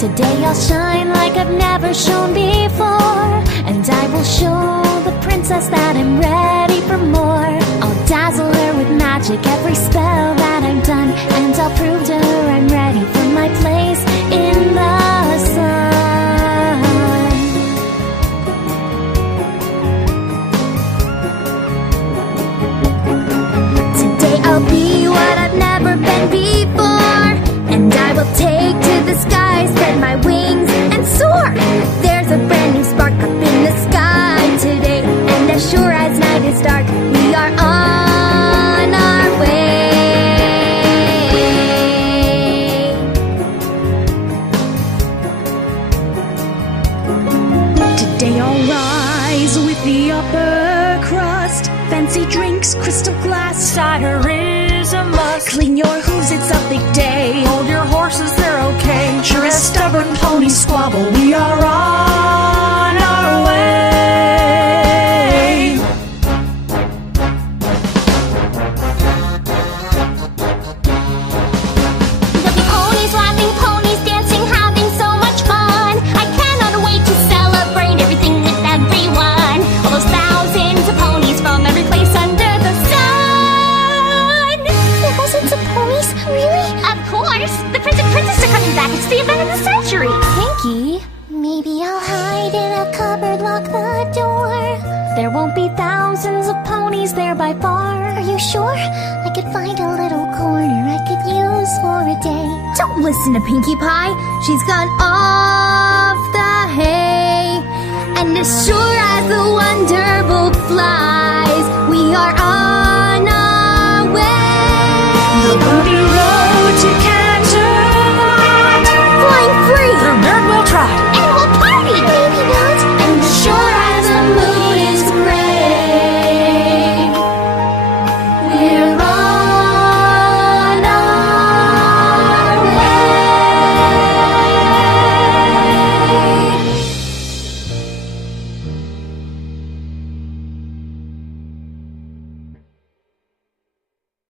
Today I'll shine like I've never shone before, and I will show the princess that I'm ready for more. I'll dazzle her with magic, every spell that I've done, and I'll prove to her I'm ready for my place in the sun. Today I'll be what I've never been before, and I will take to the sky, spread my wings and soar. There's a brand new spark up in the sky today, and as sure as night is dark, we are on our way. Today I'll rise with the upper crust. Fancy drinks, crystal glass, cider is a must. Clean your hooves, it's a big day. Hold your horses, they're okay. Sure as stubborn ponies squabble, we are on our way. There'll be ponies laughing, ponies dancing, having so much fun. I cannot wait to celebrate everything with everyone. All those thousands of ponies from every place under the sun. Thousands of ponies? Really? Of course! The Prince and Princess are coming back. It's the event of the century. Pinky? Maybe I'll hide in a cupboard, lock the door. There won't be thousands of ponies there by far. Are you sure? I could find a little corner I could use for a day. Don't listen to Pinkie Pie. She's gone off the hay. And as sure as the Wonderbolt flies, we are